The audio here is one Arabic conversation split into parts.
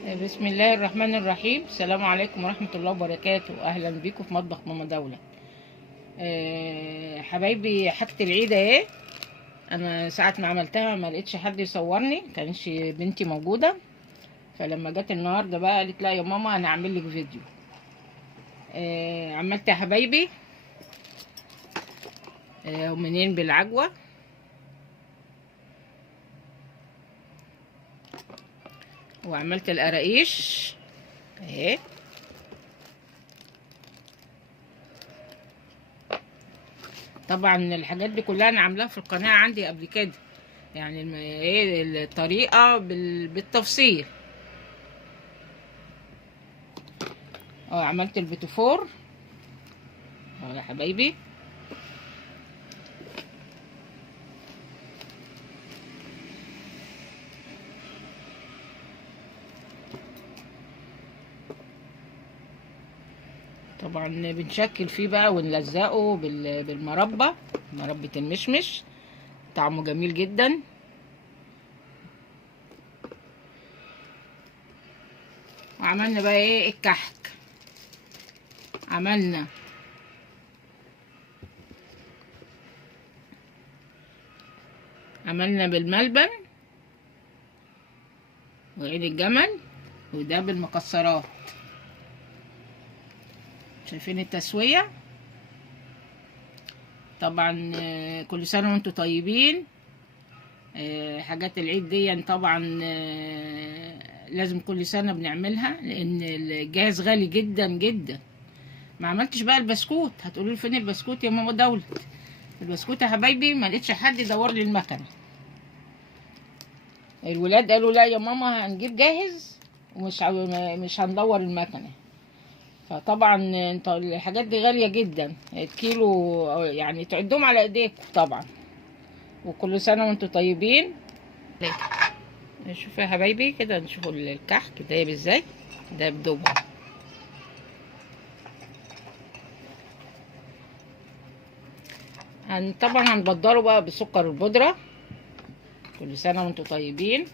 بسم الله الرحمن الرحيم. السلام عليكم ورحمة الله وبركاته. أهلا بيكم في مطبخ ماما دولة. حبايبي، حاجة العيد اهي. أنا ساعة ما عملتها ما لقيتش حد يصورني، كانش بنتي موجودة، فلما جت النهاردة بقى قالت لا يا ماما أنا هعمل لك فيديو. عملت يا حبايبي منين بالعجوة، وعملت القراقيش اهي. طبعا الحاجات دي كلها انا عاملاها في القناه عندي قبل كده، يعني ايه الطريقه بالتفصيل. عملت البيتوفور يا حبايبي. طبعا بنشكل فيه بقى ونلزقه بالمربى، مربى المشمش، طعمه جميل جدا. وعملنا بقى ايه الكحك، عملنا بالملبن وعين الجمل، وده بالمكسرات. شايفين التسوية؟ طبعا كل سنة وانتم طيبين. حاجات العيد دي طبعا لازم كل سنة بنعملها، لان الجهاز غالي جدا جدا. ما عملتش بقى البسكوت، هتقولوا لي فين البسكوت يا ماما دولة؟ البسكوت يا حبايبي ما لقيتش حد يدور لي المكنة. الولاد قالوا لا يا ماما هنجيب جاهز ومش مش هندور المكنة. فطبعا الحاجات دي غالية جدا، الكيلو يعني تعدهم على ايديكم طبعا. وكل سنة وانتم طيبين. شوفوا يا حبايبي كده، نشوفوا الكحك دايب ازاي، ده بدوبه. طبعا هنبدره بقى بسكر البودرة. كل سنة وانتم طيبين.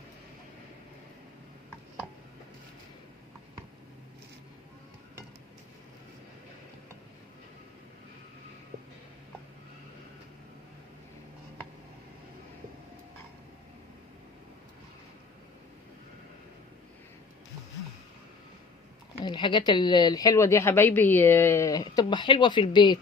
الحاجات الحلوة دي يا حبايبي تبقى حلوة في البيت،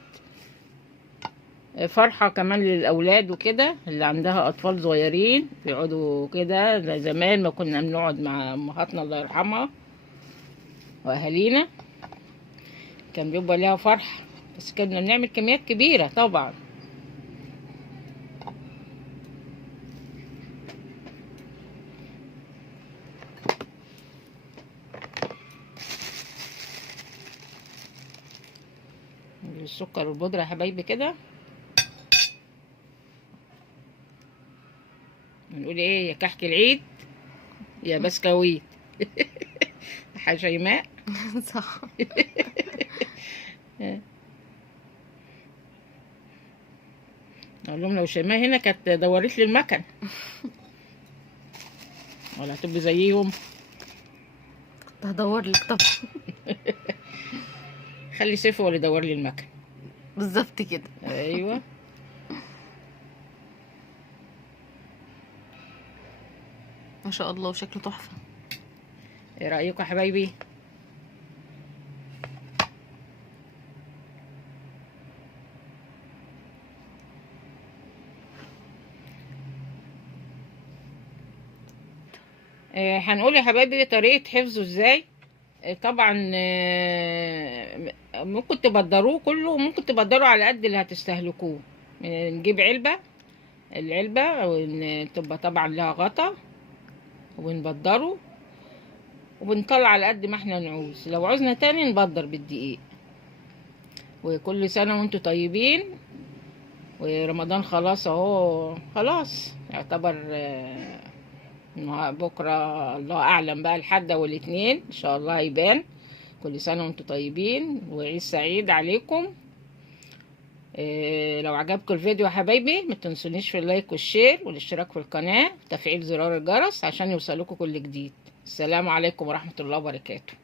فرحة كمان للأولاد وكده، اللي عندها أطفال صغيرين بيقعدوا كده زي زمان ما كنا بنقعد مع أمهاتنا الله يرحمها وأهالينا، كان بيبقى ليها فرح. بس كنا بنعمل كميات كبيرة طبعا. السكر والبودرة يا حبايبي كده. بنقول ايه يا كحك العيد يا بسكويت. شيماء. صح. اقول لهم لو شيماء هنا كانت دورت لي المكن، ولا هتبقي زيهم؟ كنت هدور لك طبعا. خلي سيف هو اللي يدور لي المكن. بالظبط كده. ايوه. ما شاء الله وشكله تحفه. ايه رايكم يا حبايبي؟ هنقول يا حبايبي طريقه حفظه ازاي. طبعا ممكن تبدروه كله وممكن تبدروا على قد اللي هتستهلكوه. نجيب علبه، العلبه تبقى طبعا لها غطا، ونبدره وبنطلع على قد ما احنا نعوز. لو عوزنا تاني نبدر بالدقيق. وكل سنة وانتم طيبين. ورمضان خلاص اهو، خلاص يعتبر بكرة الله اعلم بقى، الحد والاثنين ان شاء الله هيبان. كل سنة وانتم طيبين وعيد سعيد عليكم. لو عجبكم الفيديو يا حبايبي ما تنسونيش في اللايك والشير والاشتراك في القناة وتفعيل زرار الجرس عشان يوصلكم كل جديد. السلام عليكم ورحمة الله وبركاته.